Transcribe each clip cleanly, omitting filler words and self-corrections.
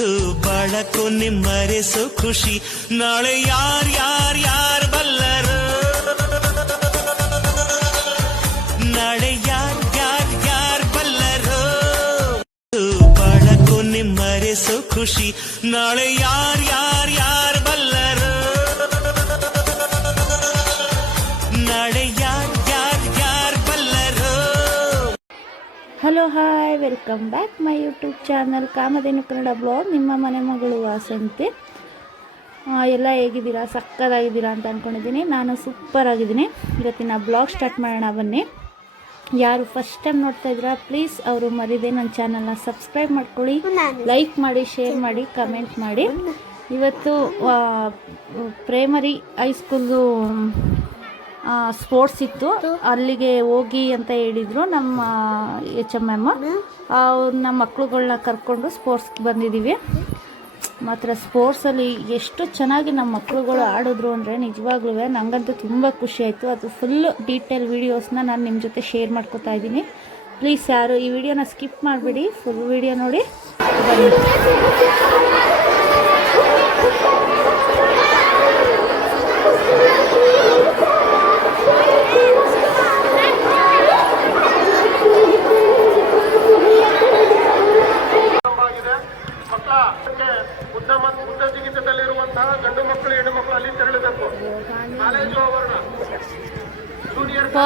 ಬಾಳಕು ನಿಮ್ಮರೆಸು ಖುಷಿ ನಾಳೆ ಯಾರ್ ಬಲ್ಲರು ನಾಳೆ ಯಾರ್ ಬಲ್ಲರು ಬಾಳಕು ನಿಮ್ಮರೆಸು ಖುಷಿ ನಾಳೆ ಯಾರ್ ಬಲ್ಲರು ನಾಳೆ ಯಾರ್ ಬಲ್ಲರು. Hello hi, welcome back my YouTube channel Kamadhenu Kannada blog. ನಿಮ್ಮ ಮನೆ ಮಗಳು ವಾಸಂತಿ. ಎಲ್ಲ ಹೇಗಿದ್ದೀರಾ? ಸಕ್ಕತ್ತಾಗಿದ್ದೀರಾ ಅಂತ ಅಂದ್ಕೊಂಡಿದ್ದೀನಿ. ನಾನು ಸೂಪರ್ ಆಗಿದ್ದೀನಿ. ಇವತ್ತಿನ ಬ್ಲಾಗ್ ಸ್ಟಾರ್ಟ್ ಮಾಡೋಣ ಬನ್ನಿ. ಯಾರು ಫಸ್ಟ್ ಟೈಮ್ ನೋಡ್ತಾ ಇದ್ದೀರಾ ಪ್ಲೀಸ್ ಅವರು ಮರಿದೆ ನನ್ನ ಚಾನಲ್ನ ಸಬ್ಸ್ಕ್ರೈಬ್ ಮಾಡ್ಕೊಳ್ಳಿ, ಲೈಕ್ ಮಾಡಿ, ಶೇರ್ ಮಾಡಿ, ಕಮೆಂಟ್ ಮಾಡಿ. ಇವತ್ತು ಪ್ರೈಮರಿ ಹೈಸ್ಕೂಲ್ದು ಸ್ಪೋರ್ಟ್ಸ್ ಇತ್ತು, ಅಲ್ಲಿಗೆ ಹೋಗಿ ಅಂತ ಹೇಳಿದರು ನಮ್ಮ HMM. ನಮ್ಮ ಮಕ್ಳುಗಳನ್ನ ಕರ್ಕೊಂಡು ಸ್ಪೋರ್ಟ್ಸ್ಗೆ ಬಂದಿದ್ದೀವಿ. ಮಾತ್ರ ಸ್ಪೋರ್ಟ್ಸಲ್ಲಿ ಎಷ್ಟು ಚೆನ್ನಾಗಿ ನಮ್ಮ ಮಕ್ಳುಗಳು ಆಡಿದ್ರು ಅಂದರೆ ನಿಜವಾಗ್ಲೂ ನನಗಂತೂ ತುಂಬ ಖುಷಿ ಆಯಿತು. ಅದು ಫುಲ್ಲು ಡೀಟೇಲ್ ವೀಡಿಯೋಸ್ನ ನಾನು ನಿಮ್ಮ ಜೊತೆ ಶೇರ್ ಮಾಡ್ಕೊತಾ ಇದ್ದೀನಿ. ಪ್ಲೀಸ್ ಯಾರು ಈ ವಿಡಿಯೋನ ಸ್ಕಿಪ್ ಮಾಡಿಬಿಡಿ, ಫುಲ್ ವಿಡಿಯೋ ನೋಡಿ. ಉದ್ದ ಜಿಗಿತದಲ್ಲಿರುವಂತಹ ಗಂಡು ಮಕ್ಕಳು ಹೆಣ್ಣು ಮಕ್ಕಳು ಅಲ್ಲಿ ತೆರಳಬೇಕು. ಕಾಲೇಜು ಆವರಣ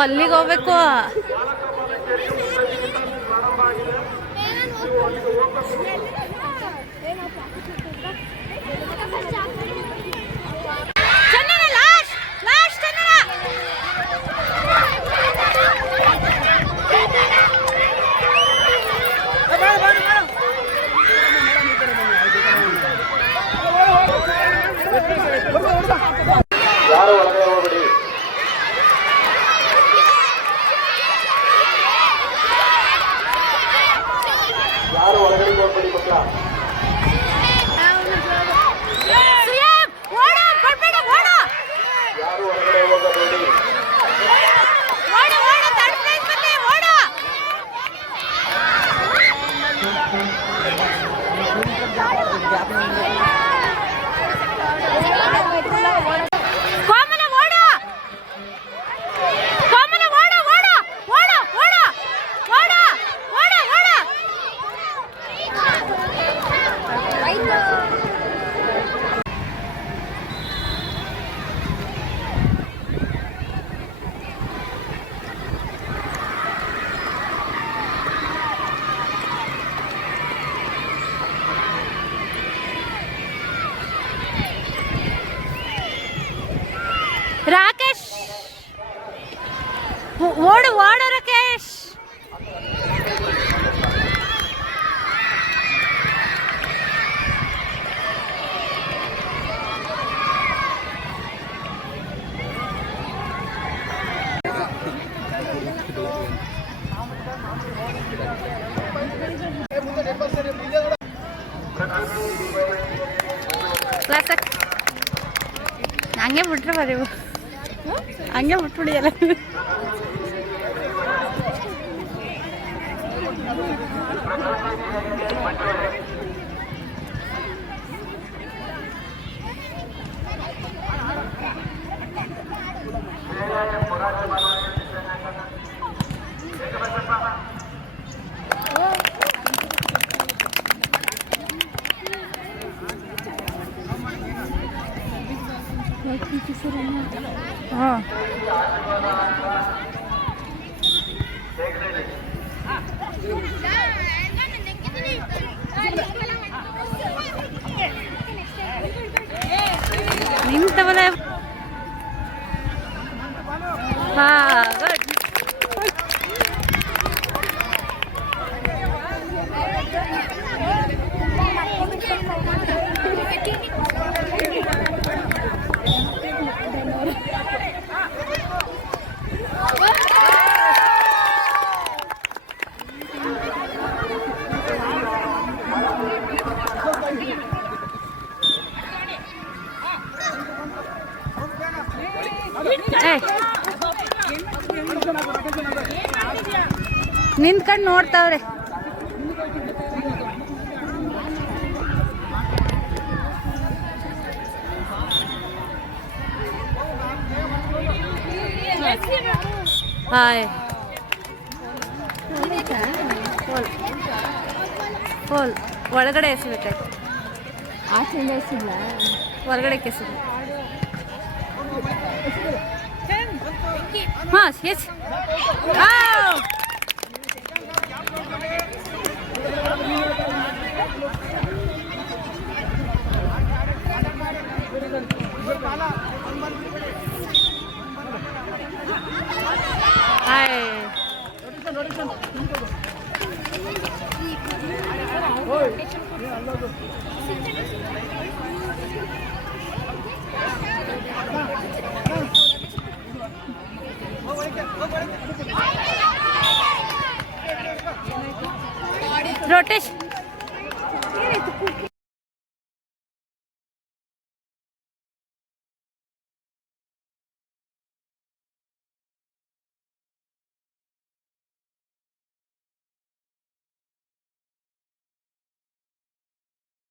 ಅಲ್ಲಿಗೆ ಹೋಗ್ಬೇಕು. ಬಾಲಕ ಬಾಲಕಿಯರಿಗೆ ಉದ್ದ ಜಿಗಿತ ಪ್ರಾರಂಭ ಆಗಿದೆ. ನೀವು ಅಲ್ಲಿಗೆ ಹೋಗಬೇಕು. ಯಾರು ಒಳಗೆ ಹೋಗ್ಬೇಡಿ. ಯಾರು ಒಳಗಡೆ ಹೋಗ್ಬೇಡಿ ಮಕ್ಕಳ. ಯಾರು ಒಳಗಡೆ ಹೋಗಬೇಡಿ. ರಾಕೇಶ್ ಓಡು ರಾಕೇಶ್. ಹಂಗೆ ಬಿಟ್ರೆ ಬರೀವು, ಹಂಗೆ ಬಿಟ್ಬಿಡಿಯಲ್ಲ. ಹಾಂ ನಿಂತವಲ್ಲ. ಹಾಂ ಗುಡ್. ನಿಂತ್ಕೊಂಡು ನೋಡ್ತಾವ್ರೆ. ಹಾಯ್ ಹೋಲ್ ಒಳಗಡೆ ಎಸಿಬೇಕಾಯ್ತು. ಆಚೆಯಿಂದ ಎಸಿಲ್ಲ. ಹೊರಗಡೆ ಕೆಸಿಲ್ಲ. ಹಾಂ ಎಸ್. ಹಾಯ್